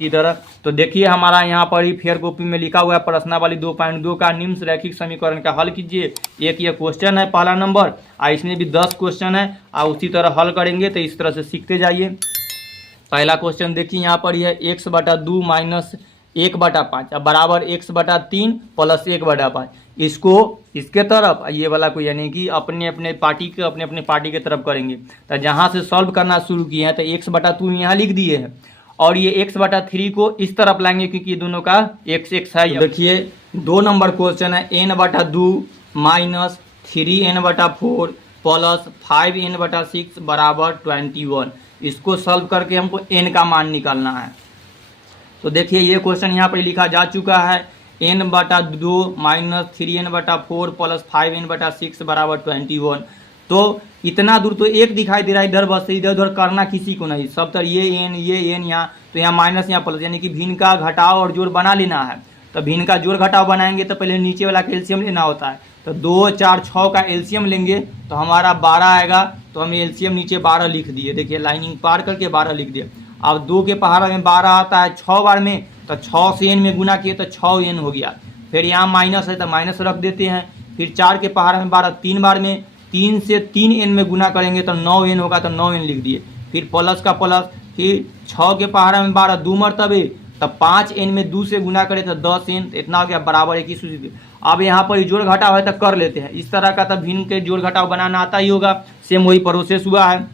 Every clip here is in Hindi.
इसी तरह तो देखिए हमारा यहाँ पर ही फेयर कॉपी में लिखा हुआ है प्रश्नावली 2.2 का निम्न रैखिक समीकरण का हल कीजिए। एक ये क्वेश्चन है पहला नंबर, इसमें भी 10 क्वेश्चन है और उसी तरह हल करेंगे। तो इस तरह से सीखते जाइए। पहला क्वेश्चन देखिए यहाँ पर यह x/2 माइनस 1/5 बराबर x/3 प्लस 1/5। इसको इसके तरफ ये वाला को यानी कि अपने अपने पार्टी के तरफ करेंगे। तो जहाँ से सॉल्व करना शुरू किए हैं तो x/2 यहाँ लिख दिए हैं और ये x/3 को इस तरफ लाएंगे क्योंकि ये दोनों का x है। देखिए 2 नंबर क्वेश्चन है n/2 minus 3n/4 plus 5n/6 बराबर 21। इसको सॉल्व करके हमको n का मान निकालना है। तो देखिए ये क्वेश्चन यहाँ पर लिखा जा चुका है n/2 minus 3n/4 plus 5n/6 बराबर 21। तो इतना दूर तो एक दिखाई दे रहा है इधर, बस इधर उधर करना किसी को नहीं, सब तरह ये n यहाँ, तो यहाँ माइनस यहाँ प्लस, यानी कि भिन्न का घटाव और जोड़ बना लेना है। तो भिन्न का जोड़ घटाव बनाएंगे तो पहले नीचे वाला का एलसीएम लेना होता है। तो 2, 4, 6 का एलसीएम लेंगे तो हमारा 12 आएगा। तो हम एलसीएम नीचे 12 लिख दिए, देखिए लाइनिंग पार करके 12 लिख दिए। अब 2 के पहाड़ा में 12 आता है 6 बार में, तो 6 से n में गुना किए तो 6n हो गया। फिर यहाँ माइनस है तो माइनस रख देते हैं। फिर 4 के पहाड़ा में 12 3 बार में, 3 से 3n में गुना करेंगे तो 9n होगा, तो 9n लिख दिए। फिर प्लस का प्लस, फिर 6 के पहाड़ा में 12 2 मरतबे, तब 5n में 2 से गुना करें तो 10n, तो इतना हो गया बराबर 21। अब यहाँ पर जोड़ घटाव है तो कर लेते हैं इस तरह का। तब भिन्न के जोड़ घटाव बनाना आता ही होगा, सेम वही प्रोसेस हुआ है।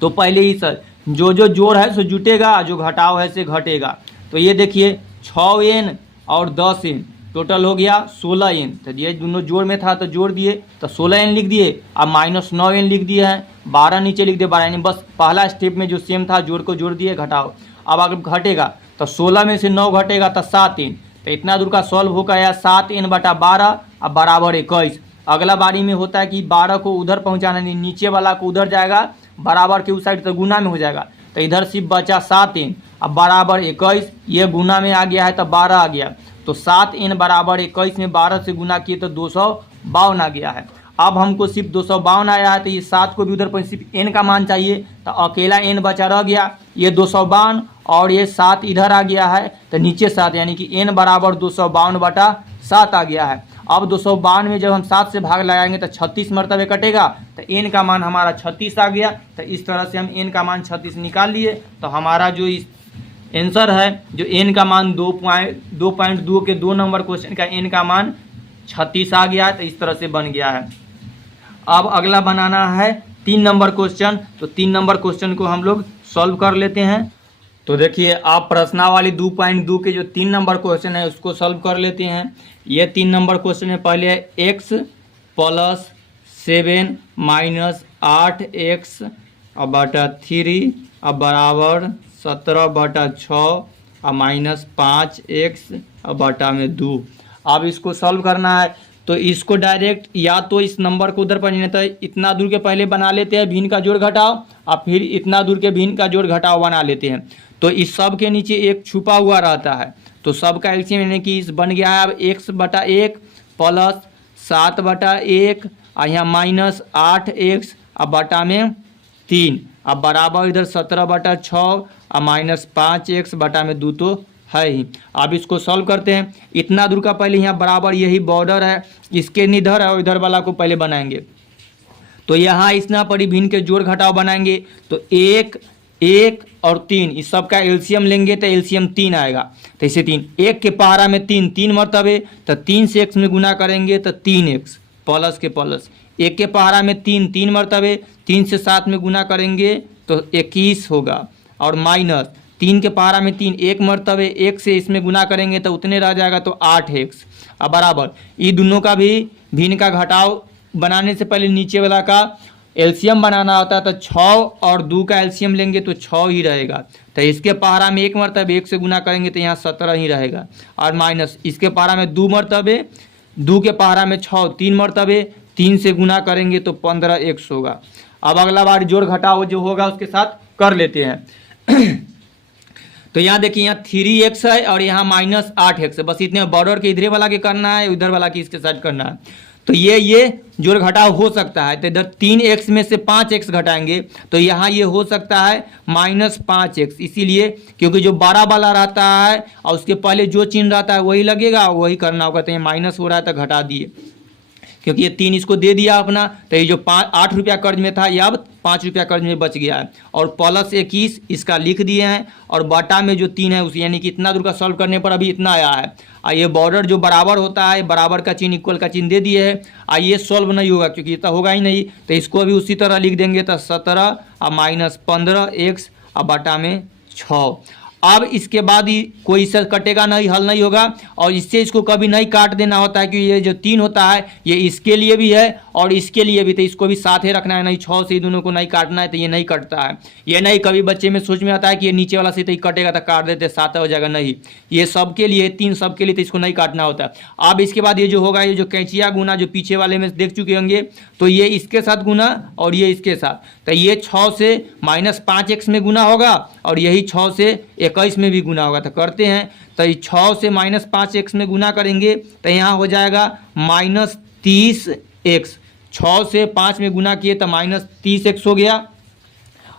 तो पहले ही सर जो जोड़ है सो जुटेगा, जो घटाव है से घटेगा। तो ये देखिए 6n और 10n टोटल हो गया 16n। तो ये दोनों जोड़ में था तो जोड़ दिए तो 16n लिख दिए। अब माइनस 9n लिख दिए हैं, 12 नीचे लिख दिए 12, यानी बस पहला स्टेप में जो सेम था जोड़ को जोड़ दिए घटाओ। अब अगर घटेगा तो 16 में से 9 घटेगा तो 7n। तो इतना दूर का सॉल्व होगा या 7n/12 अब बराबर 21। अगला बारी में होता है कि 12 को उधर पहुँचाना, नहीं नीचे वाला को उधर जाएगा, बराबर के उस साइड तो गुना में हो जाएगा। तो इधर सिर्फ बचा 7n, अब बराबर 21। ये गुना में आ गया है तो 12 आ गया। तो 7n बराबर 21 में 12 से गुना किए तो 252 आ गया है। अब हमको सिर्फ 252 आया है तो ये 7 को भी उधर पर सिर्फ n का मान चाहिए, तो अकेला n बचा रह गया। ये 252 और ये 7 इधर आ गया है तो नीचे 7, यानी कि n बराबर 252/7 आ गया है। अब 252 में जब हम 7 से भाग लगाएंगे तो 36 मरतबे कटेगा, तो n का मान हमारा 36 आ गया। तो इस तरह से हम n का मान 36 निकाल लिए। तो हमारा जो इस आंसर है, जो n का मान 2.2 के 2 नंबर क्वेश्चन का n का मान 36 आ गया है। तो इस तरह से बन गया है। अब अगला बनाना है 3 नंबर क्वेश्चन। तो 3 नंबर क्वेश्चन को हम लोग सॉल्व कर लेते हैं। तो देखिए आप प्रश्नावली 2.2 के जो 3 नंबर क्वेश्चन है उसको सॉल्व कर लेते हैं। ये 3 नंबर क्वेश्चन में पहले है x प्लस 7 माइनस 8x बटा 3 अब बराबर 17/6 और माइनस 5x बटा में 2। अब इसको सॉल्व करना है तो इसको डायरेक्ट या तो इस नंबर को उधर पर नहीं तो इतना दूर के पहले बना लेते हैं भिन्न का जोड़ घटाव, और फिर इतना दूर के भिन्न का जोड़ घटाव बना लेते हैं। तो इस सब के नीचे एक छुपा हुआ रहता है, तो सब का एलसीएम यानी कि इस बन गया है अब x/1 प्लस 7/1 और यहाँ माइनस 8x अब बटा में 3 अब बराबर इधर 17/6 और माइनस 5x बटा में 2 तो है ही। अब इसको सॉल्व करते हैं। इतना दूर का पहले यहाँ बराबर यही बॉर्डर है, इसके इधर है और इधर वाला को पहले बनाएंगे। तो यहाँ इतना परी भिन्न के जोड़ घटाव बनाएंगे तो 1, 1 और 3 इस सब का एलसीएम लेंगे तो एलसीएम 3 आएगा। तो इसे 3 1 के पहाड़ा में 3 मरतबे, तो 3 से x में गुना करेंगे तो 3x प्लस के प्लस, 1 के पहाड़ा में 3 मरतबे, 3 से 7 में गुना करेंगे तो 21 होगा, और माइनस 3 के पहाड़ा में 3 1 मरतबे, 1 से इसमें गुना करेंगे तो उतने रह जाएगा तो 8x अब बराबर। ये दोनों का भी भिन्न का घटाव बनाने से पहले नीचे वाला का एलसीएम बनाना होता है। तो 6 और 2 का एलसीएम लेंगे तो 6 ही रहेगा। तो इसके पहाड़ा में 1 मरतबे 1 से गुना करेंगे तो यहाँ 17 ही रहेगा, और माइनस इसके पहाड़ा में 2 मरतबे, 2 के पहाड़ा में 6 3 मरतबे, 3 से गुना करेंगे तो 15x होगा। अब अगला बार जोड़ घटाव जो होगा उसके साथ कर लेते हैं। तो यहाँ देखिए यहाँ 3x है और यहाँ माइनस 8x है, बस इतने बॉर्डर के इधर वाला के करना है, उधर वाला की इसके साथ करना है। तो ये जोड़ घटाव हो सकता है। तो इधर 3x में से 5x घटाएंगे तो यहाँ ये हो सकता है -5x, इसीलिए क्योंकि जो बड़ा वाला रहता है और उसके पहले जो चिन्ह रहता है वही लगेगा, वही करना होगा। तो ये माइनस हो रहा है तो घटा दिए, क्योंकि ये 3 इसको दे दिया अपना। तो ये जो 8 रुपया कर्ज में था ये अब 5 रुपया कर्ज में बच गया है, और +21 इसका लिख दिए हैं, और बटा में जो 3 है उस यानी कि इतना दूर का सॉल्व करने पर अभी इतना आया है। ये बॉर्डर जो बराबर होता है, बराबर का चिन्ह इक्वल का चिन्ह दे दिए है। ये सॉल्व नहीं होगा क्योंकि इतना होगा ही नहीं, तो इसको भी उसी तरह लिख देंगे। तो 17 और -15x और बटा में 6। अब इसके बाद ही कोई इससे कटेगा नहीं, हल नहीं होगा, और इससे इसको कभी नहीं काट देना होता है, क्योंकि ये जो 3 होता है ये इसके लिए भी है और इसके लिए भी, तो इसको भी साथ ही रखना है, नहीं 6 से दोनों को नहीं काटना है, तो ये नहीं कटता है। ये नहीं कभी बच्चे में सोच में आता है कि ये नीचे वाला से तो कटेगा तो काट देते, साथ हो जाएगा, नहीं, ये सबके लिए 3 सबके लिए, तो इसको नहीं काटना होता है। अब इसके बाद ये जो होगा, ये जो कैंचिया गुना जो पीछे वाले में देख चुके होंगे, तो ये इसके साथ गुना और ये इसके साथ, तो ये 6 से -5x में गुना होगा और यही 6 से 21 में भी गुना होगा। तो करते हैं, तो ये 6 से -5x में गुना करेंगे तो यहाँ हो जाएगा -30x। 6 से 5 में गुना किए तो -30x हो गया।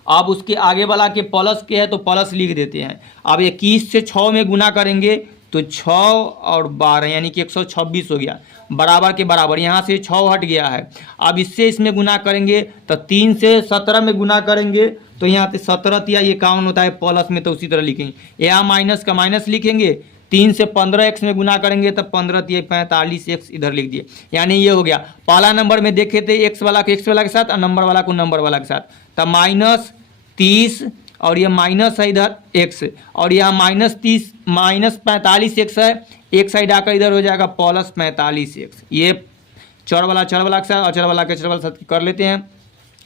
अब उसके आगे वाला के प्लस के है तो प्लस लिख देते हैं। अब 21 से 6 में गुना करेंगे तो 6 और 12 यानी कि 126 हो गया, बराबर के बराबर। यहाँ से 6 हट गया है। अब इससे इसमें गुना करेंगे तो 3 से 17 में गुना करेंगे तो यहाँ पे 17 या 51 होता है प्लस में, तो उसी तरह लिखेंगे। यहाँ माइनस का माइनस लिखेंगे। 3 से 15x में गुना करेंगे तो 15 45x इधर लिख दिए, यानी ये हो गया। पहला नंबर में देखे थे x वाला को x वाला के साथ और नंबर वाला को नंबर वाला के साथ, तो -30 और ये माइनस है इधर x, और यहाँ -30 -45x है, एक साइड आकर इधर हो जाएगा +45x। ये चर वाला के साथ और चर वाला के साथ कर लेते हैं।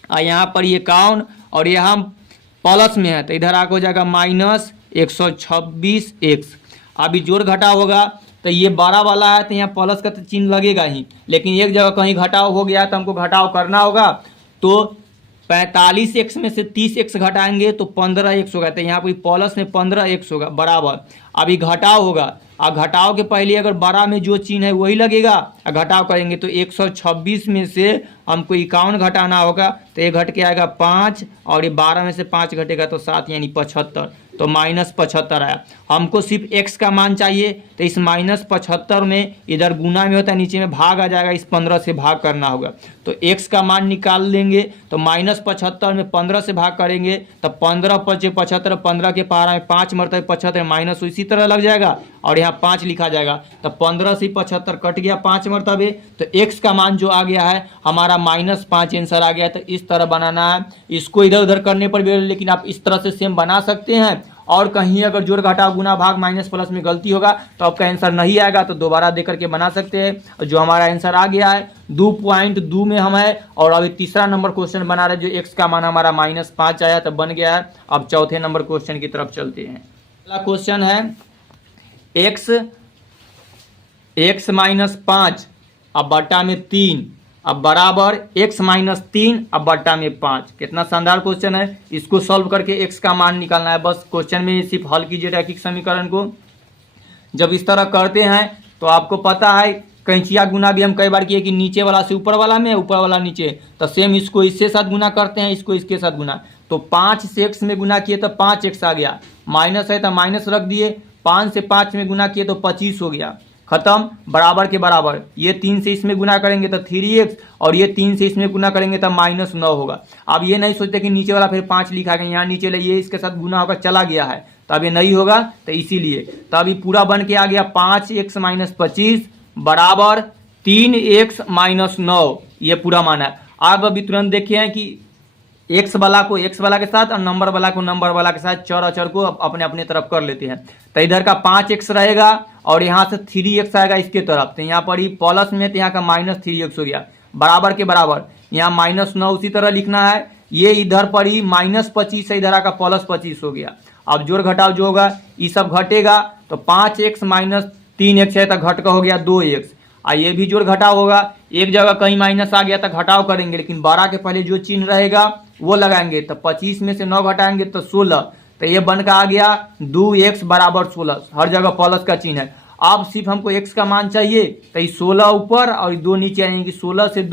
और यहाँ पर ये काउन और यहाँ प्लस में है तो इधर आकर हो जाएगा -126x। अभी जोड़ घटाव होगा तो ये बड़ा वाला है तो यहाँ प्लस का तो चिन्ह लगेगा ही, लेकिन एक जगह कहीं घटाव हो गया तो हमको घटाव करना होगा। तो 45x में से 30x घटाएंगे तो 15x होगा, तो यहाँ पर प्लस में 15x होगा बराबर। अभी घटाव होगा, और घटाव के पहले अगर बड़ा में जो चिन्ह है वही लगेगा, और घटाव करेंगे तो 126 में से हमको 51 घटाना होगा, तो ये घट के आएगा 5, और ये 12 में से 5 घटेगा तो 7 यानी 75, तो -75 आया। हमको सिर्फ x का मान चाहिए, तो इस -75 में इधर गुना में होता है, नीचे में भाग आ जाएगा, इस 15 से भाग करना होगा। तो x का मान निकाल लेंगे तो -75 में 15 से भाग करेंगे तो 15 × 5 = 75, 15 के पारा में 5 मरता 75 माइनस इसी तरह लग जाएगा, और यहाँ 5 लिखा जाएगा। तो 15 से 75 कट गया 5 मरतबे, तो x का मान जो आ गया है हमारा -5 आंसर आ गया। तो इस तरह बनाना है, इसको इधर उधर करने पर भी, लेकिन आप इस तरह से सेम बना सकते हैं। और कहीं अगर जोड़ घटाव गुना भाग माइनस प्लस में गलती होगा तो आपका आंसर नहीं आएगा, तो दोबारा दे करके बना सकते हैं। जो हमारा आंसर आ गया है 2.2 में हम है, और अभी तीसरा नंबर क्वेश्चन बना रहे जो x का मान हमारा -5 आया तो बन गया है। अब चौथे नंबर क्वेश्चन की तरफ चलते हैं। अगला क्वेश्चन है x -5 अब बटा में 3 अब बराबर x -3 अब बटा में 5। कितना शानदार क्वेश्चन है। इसको सॉल्व करके x का मान निकालना है। बस क्वेश्चन में सिर्फ हल कीजिए रैखिक समीकरण को। जब इस तरह करते हैं तो आपको पता है कैंचिया गुना भी हम कई बार किए कि नीचे वाला से ऊपर वाला में, ऊपर वाला नीचे, तो सेम इसको इसके साथ गुना करते हैं, इसको इसके साथ गुना। तो 5 से x में गुना किए तो 5x आ गया, माइनस है तो माइनस रख दिए, 5 से 5 में गुना किए तो 25 हो गया, खत्म, बराबर के बराबर। ये 3 से इसमें गुना करेंगे तो 3x, और ये 3 से इसमें गुना करेंगे तो -9 होगा। अब ये नहीं सोचते कि नीचे वाला फिर 5 लिखा गया, यहाँ नीचे ये इसके साथ गुना होकर चला गया है, तो अब ये नहीं होगा, तो इसीलिए तो अभी पूरा बन के आ गया 5x - 25 बराबर 3x - 9, ये पूरा मान है। अब अभी तुरंत देखे हैं कि x वाला को x वाला के साथ और नंबर वाला को नंबर वाला के साथ चर अचर को अपने अपने तरफ कर लेते हैं। तो इधर का 5x रहेगा और यहाँ से 3x आएगा इसके तरफ, तो यहाँ पर ही प्लस में, तो यहाँ का -3x हो गया, बराबर के बराबर। यहाँ -9 उसी तरह लिखना है। ये इधर पर ही -25 है, इधर आका +25 हो गया। अब जोड़ घटाव जो होगा ये सब घटेगा, तो 5x - 3x है तो घट का हो गया 2x। ये भी जोड़ घटाव होगा, एक जगह कहीं माइनस आ गया तो घटाव करेंगे, लेकिन 12 के पहले जो चिन्ह रहेगा वो लगाएंगे। तो 25 में से 9 घटाएंगे तो 16, तो ये बन का आ गया 2x = 16, हर जगह प्लस का चिन्ह है। अब सिर्फ हमको x का मान चाहिए, तो 16 ऊपर और 2 नीचे आएंगे। 16 से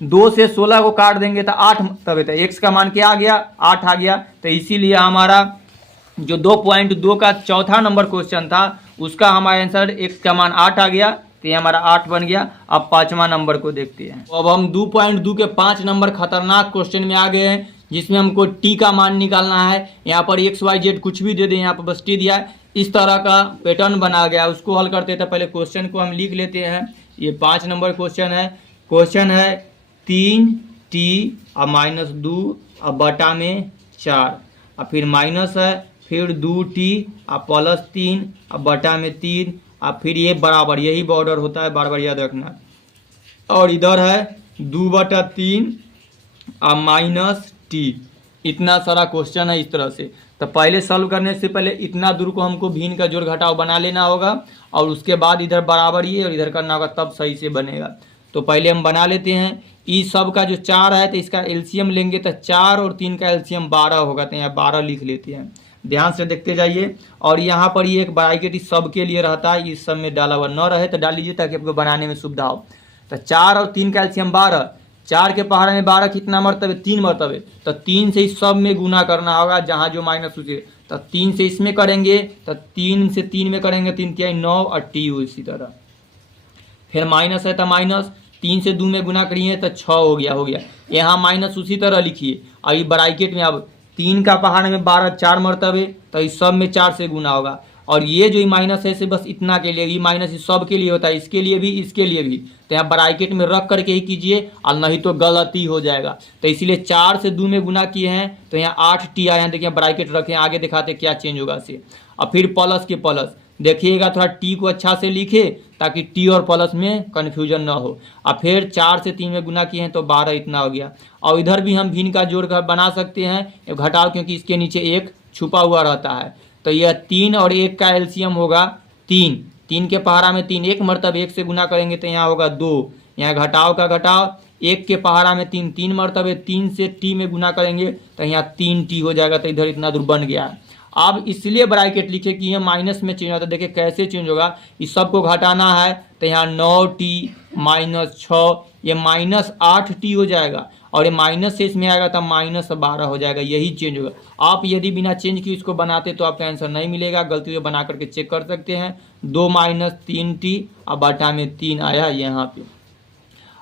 2 से 16 को काट देंगे तो 8, तब तो x का मान क्या आ गया, 8 आ गया। तो इसीलिए हमारा जो 2.2 का चौथा नंबर क्वेश्चन था उसका हमारा आंसर x का मान 8 आ गया, तो ये हमारा 8 बन गया। अब 5वां नंबर को देखते हैं। तो अब हम 2.2 के 5 नंबर खतरनाक क्वेश्चन में आ गए हैं, जिसमें हमको t का मान निकालना है। यहाँ पर XYZ कुछ भी दे दें, यहाँ पर बस t दिया है। इस तरह का पैटर्न बना गया, उसको हल करते थे। पहले क्वेश्चन को हम लिख लेते हैं। ये 5 नंबर क्वेश्चन है। क्वेश्चन है 3t और -2 और बटा में 4 और फिर माइनस है, फिर 2t और +3 और बटा में 3 और फिर ये बराबर, यही बॉर्डर होता है, बार बार याद रखना। और इधर है 2/3 और -t। इतना सारा क्वेश्चन है इस तरह से। तो पहले सॉल्व करने से पहले इतना दूर को हमको भिन्न का जोड़ घटाव बना लेना होगा और उसके बाद इधर बराबर ये और इधर करना होगा, तब सही से बनेगा। तो पहले हम बना लेते हैं। इस सब का जो 4 है तो इसका एलसीएम लेंगे तो 4 और 3 का एलसीएम 12 होगा, तो यहाँ 12 लिख लेते हैं। ध्यान से देखते जाइए। और यहाँ पर ये एक ब्रैकेट सब के लिए रहता है, इस सब में डाला हुआ न रहे तो डाल लीजिए ताकि आपको बनाने में सुविधा हो। तो 4 और 3 का एलसीएम 12, 4 के पहाड़ में 12 कितना मरतबे, 3 मरतबे। तो 3 से इस सब में गुना करना होगा जहाँ जो माइनस उसे। तो 3 से इसमें करेंगे तो 3 से 3 में करेंगे, 3 तिहाई 9 और टी इसी तरह। फिर माइनस है तो माइनस 3 से 2 में गुना करिए तो 6 हो गया। यहाँ माइनस उसी तरह लिखिए। और ये ब्रैकेट में अब 3 का पहाड़ में 12 4 मरतबे, तो इस सब में 4 से गुना होगा। और ये जो माइनस है इसे बस इतना के लिए, ये माइनस इस सब के लिए होता है, इसके लिए भी इसके लिए भी। तो यहाँ ब्रैकेट में रख करके ही कीजिए और नहीं तो गलती हो जाएगा। तो इसीलिए 4 से 2 में गुना किए हैं तो यहाँ 8t आया। देखिए ब्रैकेट रखें, आगे दिखाते क्या चेंज होगा से। और फिर प्लस के प्लस देखिएगा, थोड़ा टी को अच्छा से लिखे ताकि टी और प्लस में कन्फ्यूजन ना हो। और फिर 4 से 3 में गुना किए हैं तो 12 इतना हो गया। और इधर भी हम भिन्न का जोड़ बना सकते हैं घटाव, क्योंकि इसके नीचे 1 छुपा हुआ रहता है। तो यह 3 और 1 का एलसीएम होगा 3। 3 के पहाड़ा में 3, 1 मरतब 1 से गुना करेंगे तो यहाँ होगा 2। यहाँ घटाव का घटाव, 1 के पहाड़ा में 3, 3 मरतबे 3 से टी में गुना करेंगे तो यहाँ 3t हो जाएगा। तो इधर इतना दूर बन गया। अब इसलिए ब्रैकेट लिखे कि ये माइनस में चेंज होता है। देखिए कैसे चेंज होगा, इस सब को घटाना है तो यहाँ 9t -6, ये -8t हो जाएगा। और ये माइनस से इसमें आएगा तो -12 हो जाएगा, यही चेंज होगा। आप यदि बिना चेंज किए इसको बनाते तो आपका आंसर नहीं मिलेगा, गलती से बना करके चेक कर सकते हैं। 2 -3t और बटा में 3 आया यहाँ पे।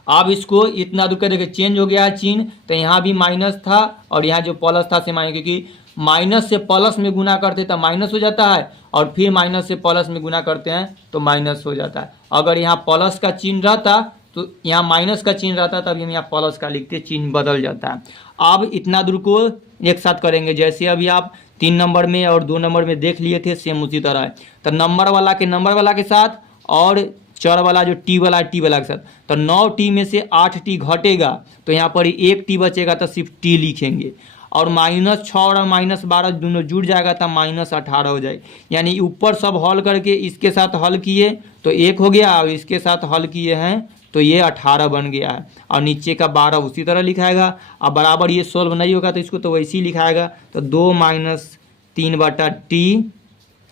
अब इसको इतना दूर देखिए चेंज हो गया चिन्ह, तो यहाँ भी माइनस था और यहाँ जो प्लस था से माइनस, क्योंकि माइनस से प्लस में गुना करते तो माइनस हो जाता है और फिर माइनस से प्लस में गुना करते हैं तो माइनस हो जाता है। अगर यहाँ प्लस का चिन्ह रहता तो यहाँ माइनस का चिन्ह रहता, तब हम यहाँ प्लस का लिखते, चिन्ह बदल जाता है। अब इतना दूर को एक साथ करेंगे, जैसे अभी आप 3 नंबर में और 2 नंबर में देख लिए थे, सेम उसी तरह है। तो नंबर वाला के साथ और चर वाला जो टी वाला है टी वाला के साथ। तो 9t में से 8t घटेगा तो यहाँ पर 1t बचेगा, तो सिर्फ t लिखेंगे। और -6 और -12 दोनों जुड़ जाएगा तो -18 हो जाएगा। यानी ऊपर सब हल करके इसके साथ हल किए तो 1 हो गया और इसके साथ हल किए हैं तो ये 18 बन गया है। और नीचे का 12 उसी तरह लिखाएगा। अब बराबर ये सोल्व नहीं होगा तो इसको तो वैसे ही लिखाएगा। तो 2 - 3/t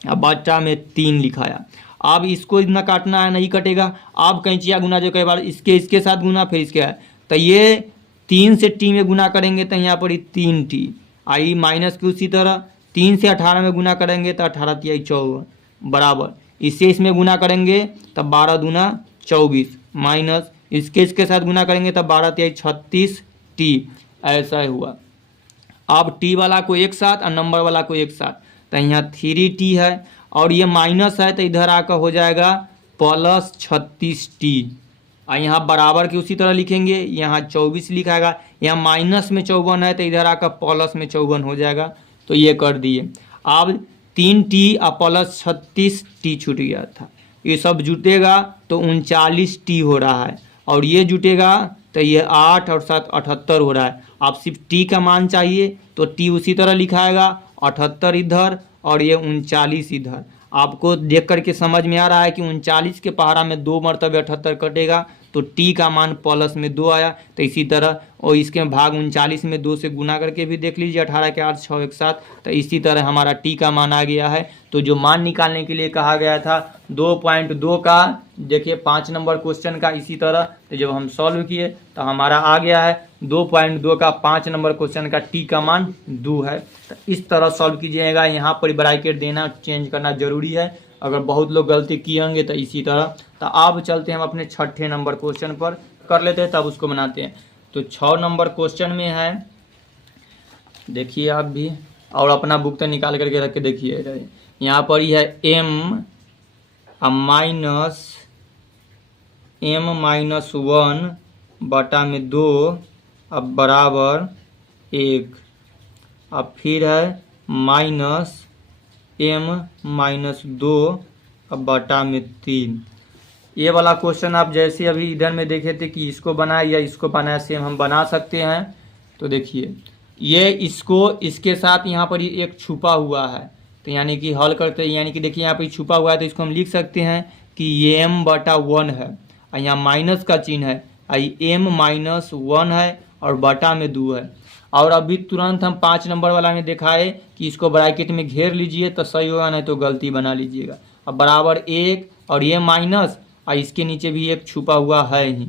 और बटा में 3 लिखाया। अब इसको इतना काटना है, नहीं कटेगा। अब कैंचिया गुना जो कई बार इसके साथ गुना, फिर इसके है तो ये 3 से t में गुना करेंगे तो यहाँ पर 3t आई माइनस की उसी तरह 3 से 18 में गुना करेंगे तो 18 तिहाई 24 बराबर। इससे इसमें गुना करेंगे तब 12 दूना 24 माइनस इसके साथ गुना करेंगे तब 12 तिहाई 36t। ऐसा हुआ। अब t वाला को एक साथ और नंबर वाला को एक साथ, तो यहाँ 3t है और ये माइनस है तो इधर आकर हो जाएगा +36t। और यहाँ बराबर की उसी तरह लिखेंगे, यहाँ 24 लिखाएगा। यहाँ माइनस में 54 है तो इधर आकर प्लस में 54 हो जाएगा। तो ये कर दिए। अब 3t और +36t छूट गया था, ये सब जुटेगा तो 39t हो रहा है। और ये जुटेगा तो ये 8 और 7 78 हो रहा है। आप सिर्फ t का मान चाहिए तो t उसी तरह लिखाएगा, 78 इधर और ये 39 इधर। आपको देख करके समझ में आ रहा है कि 39 के पहाड़ा में 2 मरतबे 78 कटेगा तो टी का मान प्लस में 2 आया। तो इसी तरह और इसके भाग 39 में 2 से गुना करके भी देख लीजिए, 18 के 8 6 1 7। तो इसी तरह हमारा टी का मान आ गया है। तो जो मान निकालने के लिए कहा गया था 2.2 का, देखिए 5 नंबर क्वेश्चन का, इसी तरह तो जब हम सॉल्व किए तो हमारा आ गया है 2.2 का 5 नंबर क्वेश्चन का टी का मान 2 है। तो इस तरह सॉल्व कीजिएगा। यहाँ पर ब्रैकेट देना चेंज करना जरूरी है, अगर बहुत लोग गलती किए होंगे तो इसी तरह। तो अब चलते हैं हम अपने 6ठे नंबर क्वेश्चन पर, कर लेते हैं तब उसको बनाते हैं। तो 6 नंबर क्वेश्चन में है, देखिए आप भी, और अपना बुक तो निकाल करके रख के देखिए। यहाँ पर ही है m-1 बटा में 2 अब बराबर 1। अब फिर है -m-2 अब बटा में 3। ये वाला क्वेश्चन आप जैसे अभी इधर में देखे थे कि इसको बनाए या इसको बनाए, सेम हम बना सकते हैं। तो देखिए ये इसको इसके साथ यहाँ पर एक छुपा हुआ है, तो यानी कि हल करते हैं, यानी कि देखिए यहाँ पर छुपा हुआ है, तो इसको हम लिख सकते हैं कि ये m/1 है और यहाँ माइनस का चिन्ह है, m-1 है और बटा में 2 है। और अभी तुरंत हम 5 नंबर वाला में दिखाए कि इसको ब्रैकेट में घेर लीजिए तो सही होगा, नहीं तो गलती बना लीजिएगा। अब बराबर 1 और ये माइनस और इसके नीचे भी एक छुपा हुआ है ही।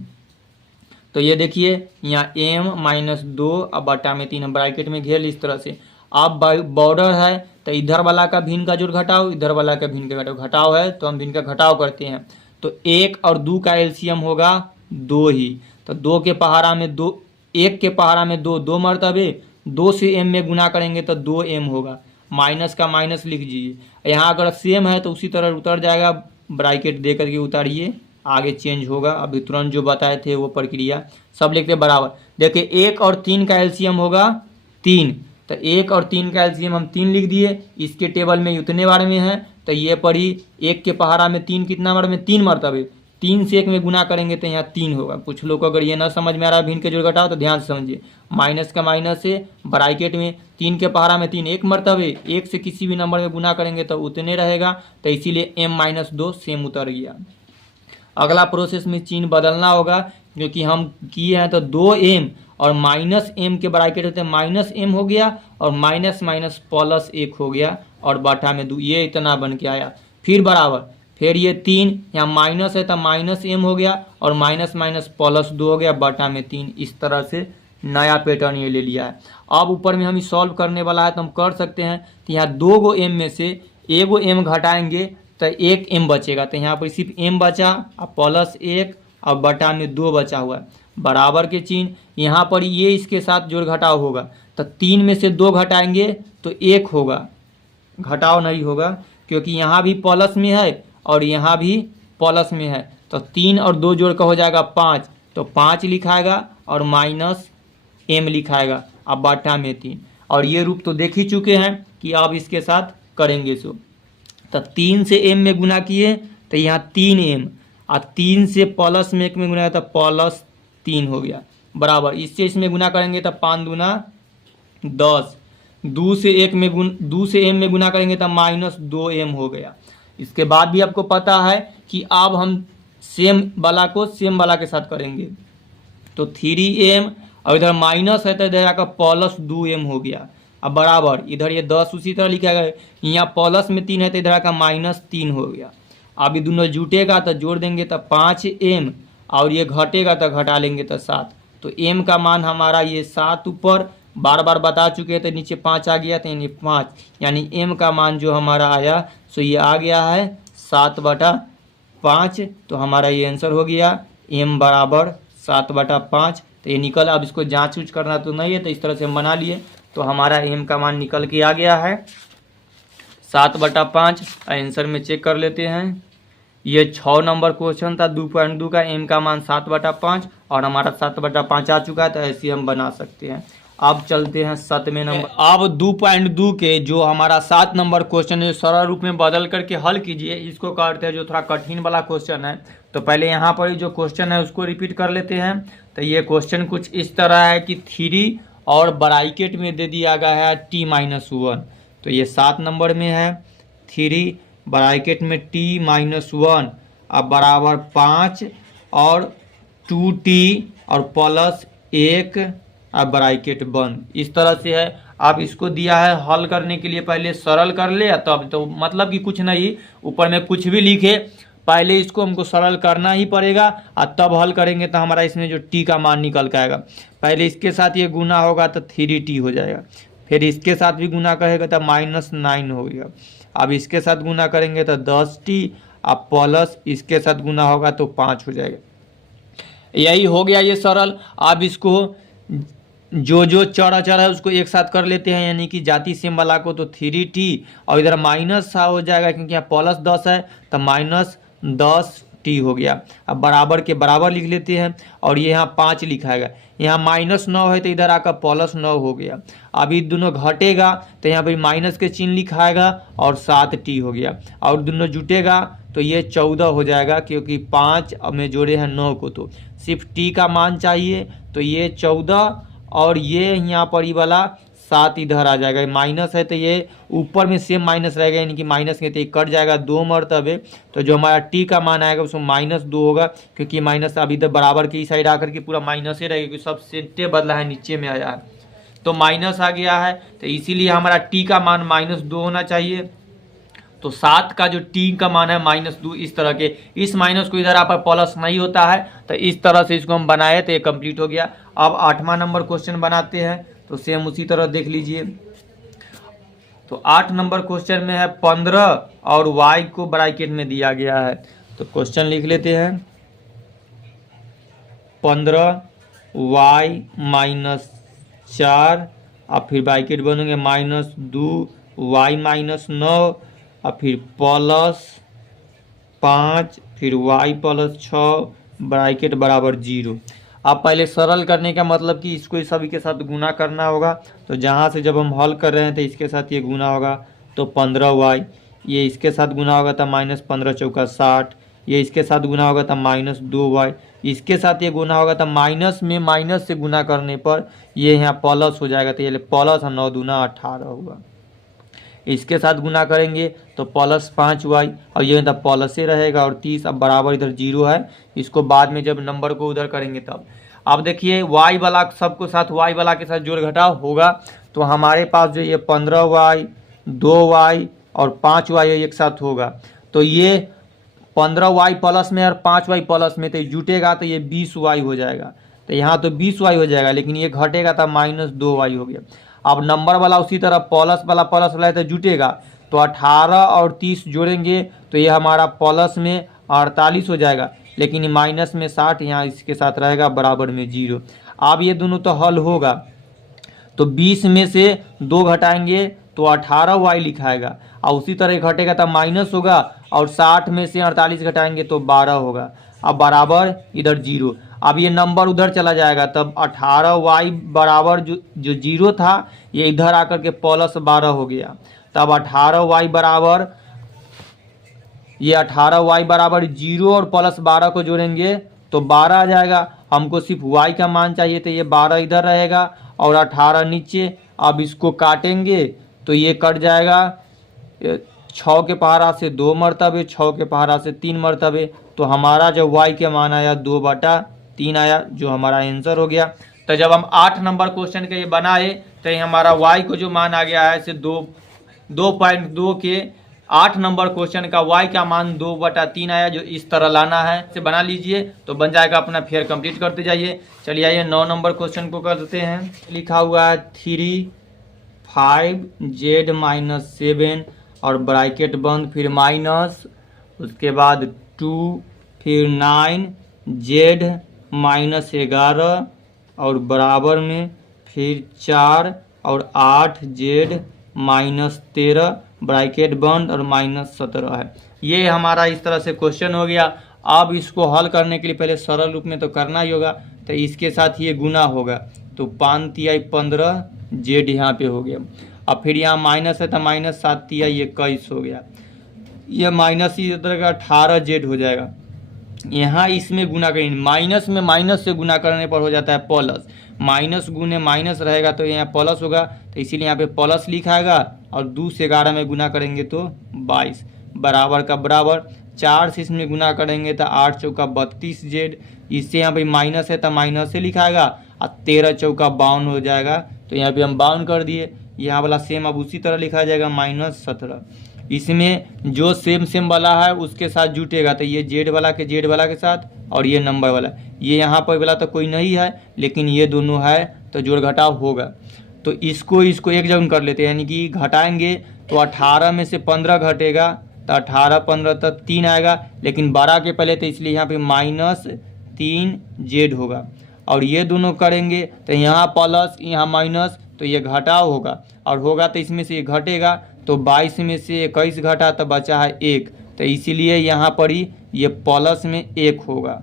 तो ये देखिए यहाँ m-2 अब बटा में 3 हम ब्रैकेट में घेर ली इस तरह से। अब बॉर्डर है तो इधर वाला का भिन्न का जोड़ घटाओ, इधर वाला का भिन्न का घटाओ, घटाओ है तो हम भिन्न का घटाओ करते हैं। तो 1 और 2 का एलसीएम होगा 2 ही। तो 2 के पहाड़ा में 2, 1 के पहाड़ा में 2, 2 मरतबे, 2 से m में गुना करेंगे तो 2m होगा। माइनस का माइनस लिख दीजिए। यहाँ अगर सेम है तो उसी तरह उतर जाएगा, ब्रैकेट दे करके उतारिए, आगे चेंज होगा। अभी तुरंत जो बताए थे वो प्रक्रिया सब लिखते बराबर। देखिए 1 और 3 का एलसीएम होगा 3, तो 1 और 3 का एलसीएम हम 3 लिख दिए। इसके टेबल में उतने बार में है तो ये पड़ी 1 के पहाड़ा में 3 कितना बार में 3 मरतबे, 3 से 1 में गुना करेंगे तो यहाँ 3 होगा। कुछ लोग को अगर ये ना समझ में आ रहा है भिन्न के जोड़ घटाओ तो ध्यान से समझिए। माइनस का माइनस से ब्रैकेट में 3 के पहाड़ा में 3, 1 मरतबे, 1 से किसी भी नंबर में गुना करेंगे तो उतने रहेगा, तो इसीलिए m-2 सेम उतर गया। अगला प्रोसेस में चिन्ह बदलना होगा, क्योंकि हम किए हैं तो 2m और -m के ब्रैकेट होते हैं, -m हो गया और माइनस माइनस प्लस 1 हो गया और बटा में 2, ये इतना बन के आया। फिर बराबर, फिर ये 3, यहाँ माइनस है तो -m हो गया और माइनस माइनस प्लस 2 हो गया बटा में 3। इस तरह से नया पैटर्न ये ले लिया है। अब ऊपर में हम सॉल्व करने वाला है तो हम कर सकते हैं कि यहाँ 2 गो m में से 1 गो m घटाएंगे तो 1 m बचेगा, तो यहाँ पर सिर्फ m बचा और प्लस 1 और बटा में 2 बचा हुआ है। बराबर के चिन्ह, यहाँ पर ये इसके साथ जोड़ घटाव होगा, तो 3 में से 2 घटाएंगे तो 1 होगा, घटाव नहीं होगा, क्योंकि यहाँ भी प्लस में है और यहाँ भी प्लस में है। तो 3 और 2 जोड़ का हो जाएगा 5, तो 5 लिखाएगा और माइनस m लिखाएगा अब बटा में 3। और ये रूप तो देख ही चुके हैं कि अब इसके साथ करेंगे सो। तो 3 से m में गुना किए तो यहाँ 3m और 3 से प्लस में 1 में गुना तो प्लस 3 हो गया बराबर। इससे इसमें गुना करेंगे तो 5 दूना 10, 2 से m में गुना करेंगे तो -2m हो गया। इसके बाद भी आपको पता है कि अब हम सेम वाला को सेम वाला के साथ करेंगे, तो 3m और इधर माइनस है तो इधर आकर प्लस 2m हो गया। अब बराबर इधर ये 10 उसी तरह लिखा गया, यहाँ प्लस में 3 है तो इधर आकर -3 हो गया। अब ये दोनों जुटेगा तो जोड़ देंगे तो 5m और ये घटेगा तो घटा लेंगे तो 7। तो m का मान हमारा ये 7 ऊपर बार बार बता चुके हैं, तो नीचे 5 आ गया, तो यानी 5, यानी m का मान जो हमारा आया सो ये आ गया है 7/5। तो हमारा ये आंसर हो गया m बराबर 7/5। तो ये निकल, अब इसको जांच उच करना तो नहीं है, तो इस तरह से हम बना लिए, तो हमारा m का मान निकल के आ गया है 7/5। आंसर में चेक कर लेते हैं। ये 6 नंबर क्वेश्चन था 2.2 का, m का मान 7/5 और हमारा 7/5 आ चुका है, तो ऐसे हम बना सकते हैं। अब चलते हैं 7वें नंबर। अब 2.2 के जो हमारा 7 नंबर क्वेश्चन है सरल रूप में बदल करके हल कीजिए। इसको करते हैं जो थोड़ा कठिन वाला क्वेश्चन है। तो पहले यहाँ पर जो क्वेश्चन है उसको रिपीट कर लेते हैं। तो ये क्वेश्चन कुछ इस तरह है कि 3 और ब्रैकेट में दे दिया गया है t-1। तो ये 7 नंबर में है, 3 ब्रैकेट में t-1 अब बराबर 5 और 2t और प्लस 1 और ब्रैकेट बंद। इस तरह से है। आप इसको दिया है हल करने के लिए, पहले सरल कर ले तब तो मतलब कि कुछ नहीं ऊपर में कुछ भी लिखे, पहले इसको हमको सरल करना ही पड़ेगा और तब हल करेंगे तो हमारा इसमें जो t का मान निकल के आएगा। पहले इसके साथ ये गुना होगा तो 3t हो जाएगा, फिर इसके साथ भी गुना करेगा तो -9 हो गया। अब इसके साथ गुना करेंगे तो 10t और प्लस इसके साथ गुना होगा तो 5 हो जाएगा। यही हो गया ये सरल। अब इसको जो चर अचर है उसको एक साथ कर लेते हैं, यानी कि जाति सेम वाला को तो 3t और इधर माइनस हो जाएगा क्योंकि यहाँ प्लस 10 है तो -10t हो गया। अब बराबर के बराबर लिख लेते हैं और ये यहाँ 5 लिखाएगा, यहाँ -9 है तो इधर आकर +9 हो गया। अभी दोनों घटेगा तो यहाँ पर माइनस के चिन्ह लिखाएगा और 7t हो गया, और दोनों जुटेगा तो ये 14 हो जाएगा क्योंकि 5 में जोड़े हैं 9 को, तो सिर्फ t का मान चाहिए तो ये 14 और ये यहाँ पर ये वाला 7 इधर आ जाएगा। माइनस है तो ये ऊपर में सेम माइनस रहेगा, यानी कि माइनस के तो कट जाएगा 2 मरतबे, तो जो हमारा t का मान आएगा उसमें -2 होगा क्योंकि माइनस अभी तक बराबर की साइड आकर के पूरा माइनस ही रहेगा क्योंकि सब सेंटे बदला है, नीचे में आया है तो माइनस आ गया है, तो इसीलिए हमारा t का मान -2 होना चाहिए। तो 7 का जो t का मान है -2, इस तरह के इस माइनस को इधर आप प्लस नहीं होता है तो इस तरह से इसको हम बनाए तो ये कंप्लीट हो गया। अब 8वां नंबर क्वेश्चन बनाते हैं तो सेम उसी तरह देख लीजिए। तो 8 नंबर क्वेश्चन में है 15 और y को ब्रैकेट में दिया गया है, तो क्वेश्चन लिख लेते हैं 15y - 4 और फिर ब्रैकेट बनेंगे -2y - 9 और फिर +5 फिर y + 6 ब्रैकेट बराबर 0। अब पहले सरल करने का मतलब कि इसको सभी के साथ गुना करना होगा, तो जहाँ से जब हम हल कर रहे हैं तो इसके साथ ये गुना होगा तो 15y, ये इसके साथ गुना होगा तो -15 चौका 60, ये इसके साथ गुना होगा तो -2y, इसके साथ ये गुना होगा तो माइनस में माइनस से गुना करने पर ये यहाँ प्लस हो जाएगा, तो ये प्लस 9 दूना 18 होगा। इसके साथ गुना करेंगे तो +5y और ये मतलब प्लस ही रहेगा और 30, अब बराबर इधर 0 है, इसको बाद में जब नंबर को उधर करेंगे तब। अब देखिए y वाला सबको साथ y वाला के साथ जोड़ घटाव होगा तो हमारे पास जो ये 15y 2y और 5y एक साथ होगा, तो ये 15y प्लस में और 5y प्लस में तो जुटेगा तो ये 20y हो जाएगा, तो यहाँ तो 20y हो जाएगा, लेकिन ये घटेगा तो -2y हो गया। अब नंबर वाला उसी तरह प्लस वाला है तो जुटेगा, तो 18 और 30 जोड़ेंगे तो ये हमारा प्लस में 48 हो जाएगा, लेकिन माइनस में 60 यहाँ इसके साथ रहेगा बराबर में 0। अब ये दोनों तो हल होगा, तो 20 में से 2 घटाएंगे तो 18y लिखाएगा, और उसी तरह घटेगा तो माइनस होगा, और 60 में से 48 घटाएंगे तो 12 होगा, अब बराबर इधर 0। अब ये नंबर उधर चला जाएगा तब 18y बराबर जो 0 था ये इधर आकर के +12 हो गया, तब 18y बराबर ये 18y बराबर 0 और +12 को जोड़ेंगे तो 12 आ जाएगा। हमको सिर्फ y का मान चाहिए तो ये 12 इधर रहेगा और 18 नीचे। अब इसको काटेंगे तो ये कट जाएगा 6 के पहाड़ा से 2 मरतबे, 6 के पहाड़ा से 3 मरतबे, तो हमारा जो y के मान आया 2/3 आया, जो हमारा आंसर हो गया। तो जब हम 8 नंबर क्वेश्चन के ये बनाए तो ये हमारा y को जो मान आ गया है से 2.2 के 8 नंबर क्वेश्चन का y का मान 2/3 आया, जो इस तरह लाना है से बना लीजिए तो बन जाएगा अपना। फिर कंप्लीट करते जाइए। चलिए आइए 9 नंबर क्वेश्चन को करते हैं। लिखा हुआ है 3 5z - 7 और ब्रैकेट बंद, फिर माइनस, उसके बाद 2 फिर 9z - 11 और बराबर में फिर 4 और 8z - 13 ब्रैकेट बंद और -17 है। ये हमारा इस तरह से क्वेश्चन हो गया। अब इसको हल करने के लिए पहले सरल रूप में तो करना ही होगा, तो इसके साथ ये गुना होगा तो 5 तिहाई 15 z यहाँ पे हो गया। अब फिर यहाँ माइनस है तो -7 तिहाई 21 हो गया, यह माइनस ही इधर का 18z हो जाएगा। यहाँ इसमें गुना करेंगे, माइनस में माइनस से गुना करने पर हो जाता है प्लस, माइनस गुने माइनस रहेगा तो यहाँ प्लस होगा, तो इसीलिए यहाँ पे प्लस लिखाएगा और 2 से 11 में गुना करेंगे तो 22 बराबर का बराबर। 4 से इसमें गुना करेंगे तो 8 चौका 32 जेड, इससे यहाँ पे माइनस है तो माइनस से लिखाएगा, और 13 चौका 52 हो जाएगा, तो यहाँ पे हम 52 कर दिए। यहाँ वाला सेम अब उसी तरह लिखा जाएगा -17। इसमें जो सेम वाला है उसके साथ जुटेगा, तो ये जेड वाला के साथ, और ये नंबर वाला, ये यहाँ पर वाला तो कोई नहीं है, लेकिन ये दोनों है तो जोड़ घटाव होगा। तो इसको एक जगह कर लेते हैं, यानी कि घटाएंगे तो 18 में से 15 घटेगा तो 18 15 तक 3 आएगा, लेकिन 12 के पहले तो इसलिए यहाँ पे -3 जेड होगा। और ये दोनों करेंगे तो यहाँ प्लस यहाँ माइनस, तो ये घटाव होगा, और होगा तो इसमें से ये घटेगा, तो 22 में से 21 घटा तो बचा है 1, तो इसीलिए यहाँ पर ही ये प्लस में 1 होगा।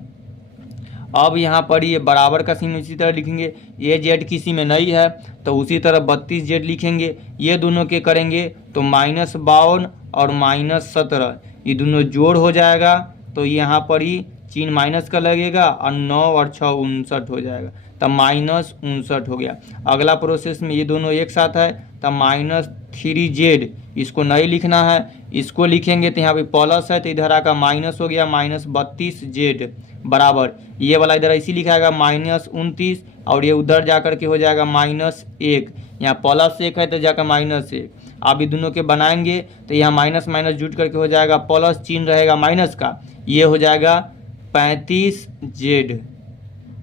अब यहाँ पर ये बराबर का चिन्ह इसी तरह लिखेंगे, ये जेड किसी में नहीं है तो उसी तरह 32 जेड लिखेंगे। ये दोनों के करेंगे तो -52 और -17 ये दोनों जोड़ हो जाएगा, तो यहाँ पर ही चिन्ह माइनस का लगेगा, और 9 और 6 59 हो जाएगा, तब -59 हो गया। अगला प्रोसेस में ये दोनों एक साथ है, तब -3 जेड इसको नहीं लिखना है, इसको लिखेंगे तो यहाँ पे प्लस है तो इधर आकर माइनस हो गया, -32 जेड बराबर, ये वाला इधर ऐसी लिखाएगा -29, और ये उधर जाकर के हो जाएगा -1, यहाँ +1 है तो जाकर -1। आप ये दोनों के बनाएंगे तो यहाँ माइनस माइनस जुट करके हो जाएगा प्लस, चिन्ह रहेगा माइनस का, ये हो जाएगा 35 जेड,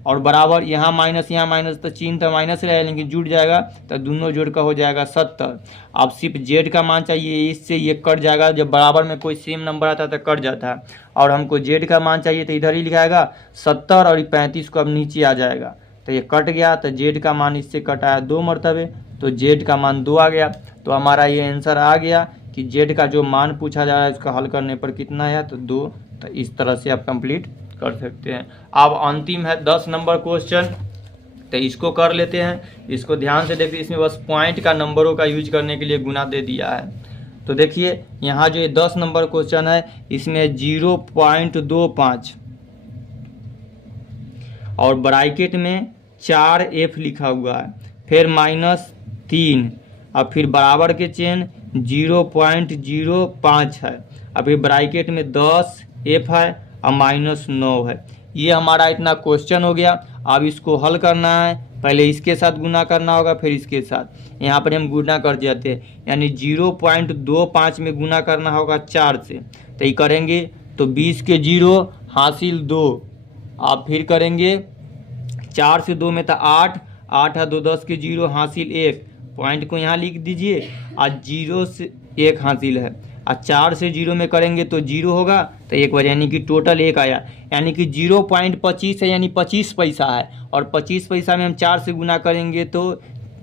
और बराबर यहाँ माइनस तो चिन्ह तो माइनस रहेगा लेकिन जुट जाएगा तो दोनों जोड़ का हो जाएगा 70। अब सिर्फ जेड का मान चाहिए, इससे ये कट जाएगा, जब बराबर में कोई सेम नंबर आता है तो कट जाता है, और हमको जेड का मान चाहिए तो इधर ही लिखाएगा 70, और 35 को अब नीचे आ जाएगा, तो ये कट गया, तो जेड का मान इससे कटाया 2 मरतबे, तो जेड का मान 2 आ गया। तो हमारा ये आंसर आ गया कि जेड का जो मान पूछा जा रहा है उसका हल करने पर कितना है, तो 2। तो इस तरह से आप कंप्लीट कर सकते हैं। अब अंतिम है 10 नंबर क्वेश्चन, तो इसको कर लेते हैं। इसको ध्यान से देखिए, इसमें बस पॉइंट का नंबरों का यूज करने के लिए गुना दे दिया है। तो देखिए यहाँ जो ये 10 नंबर क्वेश्चन है इसमें 0.25 और ब्रैकेट में 4f लिखा हुआ है, फिर -3, और फिर बराबर के चिन्ह 0.05 है, और फिर ब्रैकेट में 10f है और -9 है। ये हमारा इतना क्वेश्चन हो गया। अब इसको हल करना है, पहले इसके साथ गुना करना होगा फिर इसके साथ। यहाँ पर हम गुना कर जाते हैं, यानी 0.25 में गुना करना होगा 4 से, तो ये करेंगे तो 20 के 0 हासिल 2, आप फिर करेंगे 4 से 2 में तो 8, 8 है 2 10 के 0 हासिल 1, पॉइंट को यहाँ लिख दीजिए, और 0 से 1 हासिल है, और 4 से 0 में करेंगे तो 0 होगा, तो 1 बजे, यानी कि टोटल 1 आया, यानी कि 0.25 है, यानी 25 पैसा है, और 25 पैसा में हम 4 से गुना करेंगे तो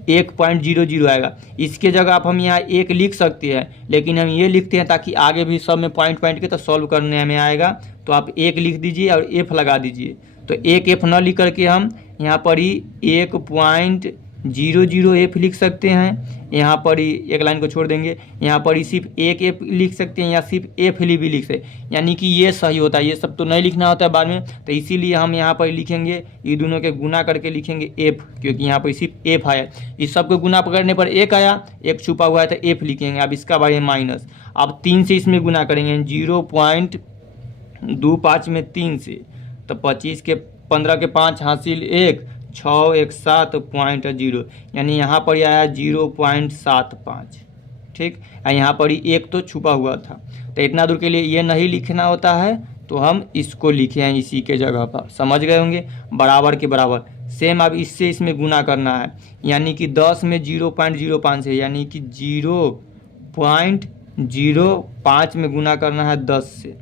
1.00 आएगा। इसके जगह आप हम यहाँ 1 लिख सकते हैं, लेकिन हम ये लिखते हैं ताकि आगे भी सब में पॉइंट के तो सॉल्व करने में आएगा, तो आप 1 लिख दीजिए और f लगा दीजिए। तो 1f न लिख करके हम यहाँ पर ही 1.00f लिख सकते हैं, यहाँ पर ही एक लाइन को छोड़ देंगे, यहाँ पर ही सिर्फ 1f लिख सकते हैं या सिर्फ f भी लिख सकते हैं, यानी कि ये सही होता है, ये सब तो नहीं लिखना होता है बाद में, तो इसीलिए हम यहाँ पर लिखेंगे, ये दोनों के गुना करके लिखेंगे f, क्योंकि यहाँ पर सिर्फ f आया, इस सब को गुना करने पर 1 आया, 1 छुपा हुआ है तो f लिखेंगे। अब इसका बारे में माइनस, अब 3 से इसमें गुना करेंगे, 0.25 में 3 से, तो 25 के 15 के 5 हासिल 1, 6 1 7.0, यानी यहाँ पर आया 0.75, ठीक है। यहाँ पर ही 1 तो छुपा हुआ था, तो इतना दूर के लिए ये नहीं लिखना होता है, तो हम इसको लिखे हैं इसी के जगह पर, समझ गए होंगे, बराबर के बराबर। सेम अब इससे इसमें गुना करना है, यानी कि 10 में 0.05 है, यानी कि 0.05 में गुना करना है 10 से,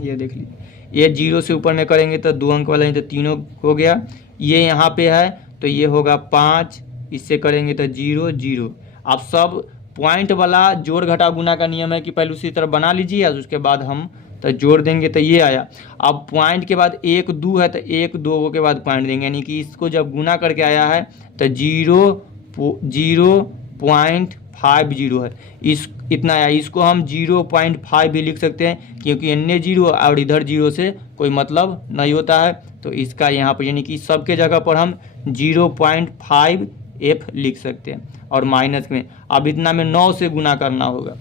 ये देख लीजिए, ये 0 से ऊपर में करेंगे तो 2 अंक वाला, तो तीनों हो गया, ये यहाँ पे है तो ये होगा 5, इससे करेंगे तो 0 0। अब सब पॉइंट वाला जोड़ घटा गुना का नियम है कि पहले उसी तरह बना लीजिए, और उसके बाद हम तो जोड़ देंगे, तो ये आया। अब पॉइंट के बाद 1 2 है तो 1 2 के बाद पॉइंट देंगे, यानी कि इसको जब गुना करके आया है तो 0.50 है, इस इतना आया, इसको हम 0.5 भी लिख सकते हैं, क्योंकि अन्य 0 और इधर 0 से कोई मतलब नहीं होता है, तो इसका यहाँ पर यानी कि सबके जगह पर हम 0.5f लिख सकते हैं। और माइनस में अब इतना में 9 से गुना करना होगा,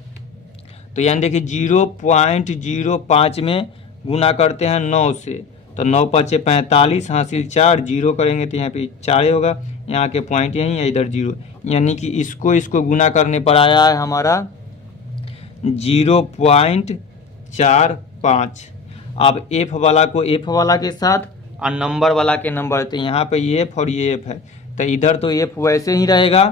तो तो यानी देखिए 0.05 में गुना करते हैं 9 से, तो 9 पचे 45 हासिल 4, जीरो करेंगे तो यहाँ पे 4 होगा, यहाँ के पॉइंट यहीं है, इधर 0, यानी कि इसको गुना करने पर आया है हमारा 0.45। अब एफ वाला को एफ वाला के साथ और नंबर वाला के नंबर, तो यहाँ पे ये एफ और ये एफ है, तो इधर तो एफ वैसे ही रहेगा,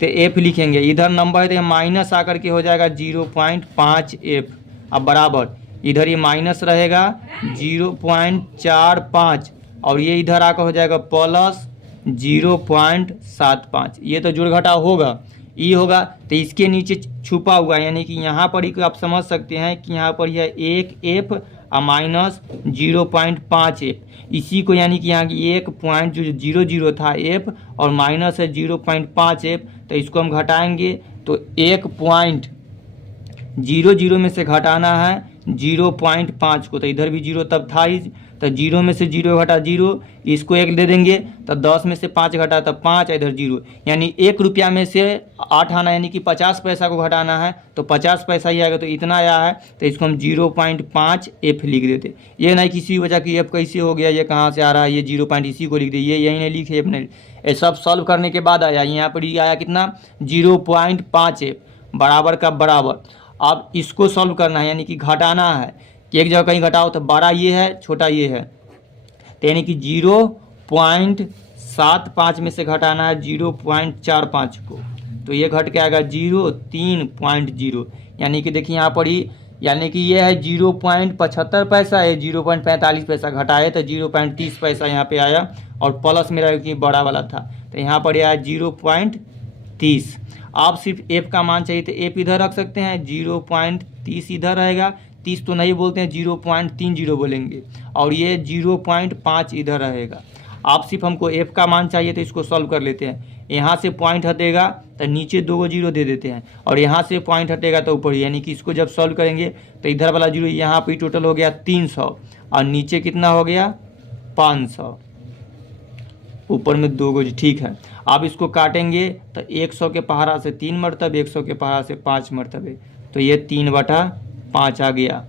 तो एफ लिखेंगे, इधर नंबर है तो माइनस आकर के हो जाएगा 0.5 एफ। अब बराबर इधर ये माइनस रहेगा 0.45 और ये इधर आकर हो जाएगा प्लस 0.75। ये तो जुड़ घटा होगा, ये होगा, तो इसके नीचे छुपा हुआ है, यानी कि यहाँ पर ही आप समझ सकते हैं कि यहाँ पर यह 1 एफ और माइनस 0.5 एफ, इसी को यानी कि यहाँ की 1.00 था एफ और माइनस है 0.5 एफ, तो इसको हम घटाएंगे तो 1.00 में से घटाना है 0.5 को, तो इधर भी 0 तब था ही, तो 0 में से 0 घटा 0, इसको 1 दे देंगे, तो 10 में से 5 घटा तब 5, इधर 0, यानी 1 रुपया में से 8 आना, यानी कि 50 पैसा को घटाना है, तो 50 पैसा ही आएगा, तो इतना आया है, तो इसको हम 0.5 एफ लिख देते। ये नहीं किसी वजह की एफ कैसे हो गया, ये कहाँ से आ रहा है, ये 0 पॉइंट इसी को लिख दे, ये यही नहीं लिखे एफ नहीं, ये सब सॉल्व करने के बाद आया, यहाँ पर ये आया कितना 0.5 एफ बराबर का बराबर। अब इसको सॉल्व करना है, यानी कि घटाना है, कि एक जगह कहीं घटाओ तो बड़ा ये है छोटा ये है, तो यानी कि 0.75 में से घटाना है 0.45 को, तो ये घट के आएगा 3.0, यानी कि देखिए यहाँ पर ही, यानी कि ये है 0.75 पैसा है, 0.45 पैसा घटाए तो 0.30 पैसा यहाँ पे आया, और प्लस मेरा कि बड़ा वाला था, तो यहाँ पर आया 0.30। आप सिर्फ एफ का मान चाहिए तो एफ इधर रख सकते हैं, 0.30 इधर रहेगा, 30 तो नहीं बोलते हैं, 0.30 बोलेंगे, और ये 0.5 इधर रहेगा। आप सिर्फ हमको एफ का मान चाहिए तो इसको सॉल्व कर लेते हैं, यहाँ से पॉइंट हटेगा तो नीचे 2 जीरो दे देते हैं, और यहाँ से पॉइंट हटेगा तो ऊपर, यानी कि इसको जब सॉल्व करेंगे तो इधर वाला जीरो यहाँ पर टोटल हो गया 300 और नीचे कितना हो गया 500, ऊपर में 2 ठीक है। अब इसको काटेंगे तो 100 के पहाड़ा से 3 मरतबे, 100 के पहाड़ा से 5 मरतबे, तो ये 3/5 आ गया।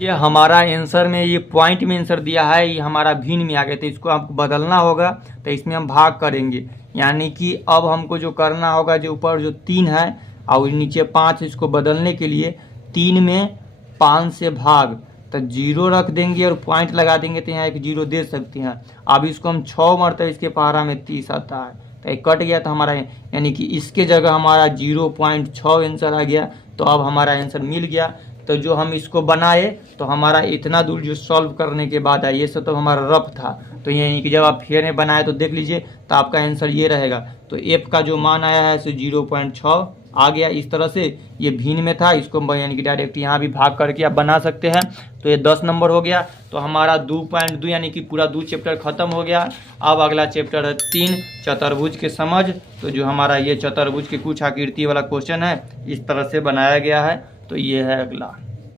ये हमारा आंसर में, ये पॉइंट में आंसर दिया है, ये हमारा भिन्न में आ गया, तो इसको आपको बदलना होगा, तो इसमें हम भाग करेंगे, यानी कि अब हमको जो करना होगा, जो ऊपर जो 3 है और नीचे 5, इसको बदलने के लिए 3 में 5 से भाग, तो 0 रख देंगे और पॉइंट लगा देंगे, तो यहाँ एक 0 दे सकते हैं। अब इसको हम 6 मरतबे, इसके पहाड़ा में 30 आता है, तो एक कट गया, तो हमारा यानी कि इसके जगह हमारा 0.6 आंसर आ गया, तो अब हमारा आंसर मिल गया। तो जो हम इसको बनाए तो हमारा इतना दूर जो सॉल्व करने के बाद है, ये सब तो हमारा रफ था, तो यानी कि जब आप फिर में बनाए तो देख लीजिए, तो आपका आंसर ये रहेगा। तो एफ का जो मान आया है सो 0.6 आ गया। इस तरह से ये भिन्न में था, इसको यानी कि डायरेक्ट यहाँ भी भाग करके आप बना सकते हैं। तो ये 10 नंबर हो गया। तो हमारा 2.2 यानी कि पूरा 2 चैप्टर खत्म हो गया। अब अगला चैप्टर है 3 चतुर्भुज के समझ। तो जो हमारा ये चतुर्भुज के कुछ आकृति वाला क्वेश्चन है इस तरह से बनाया गया है। तो ये है अगला।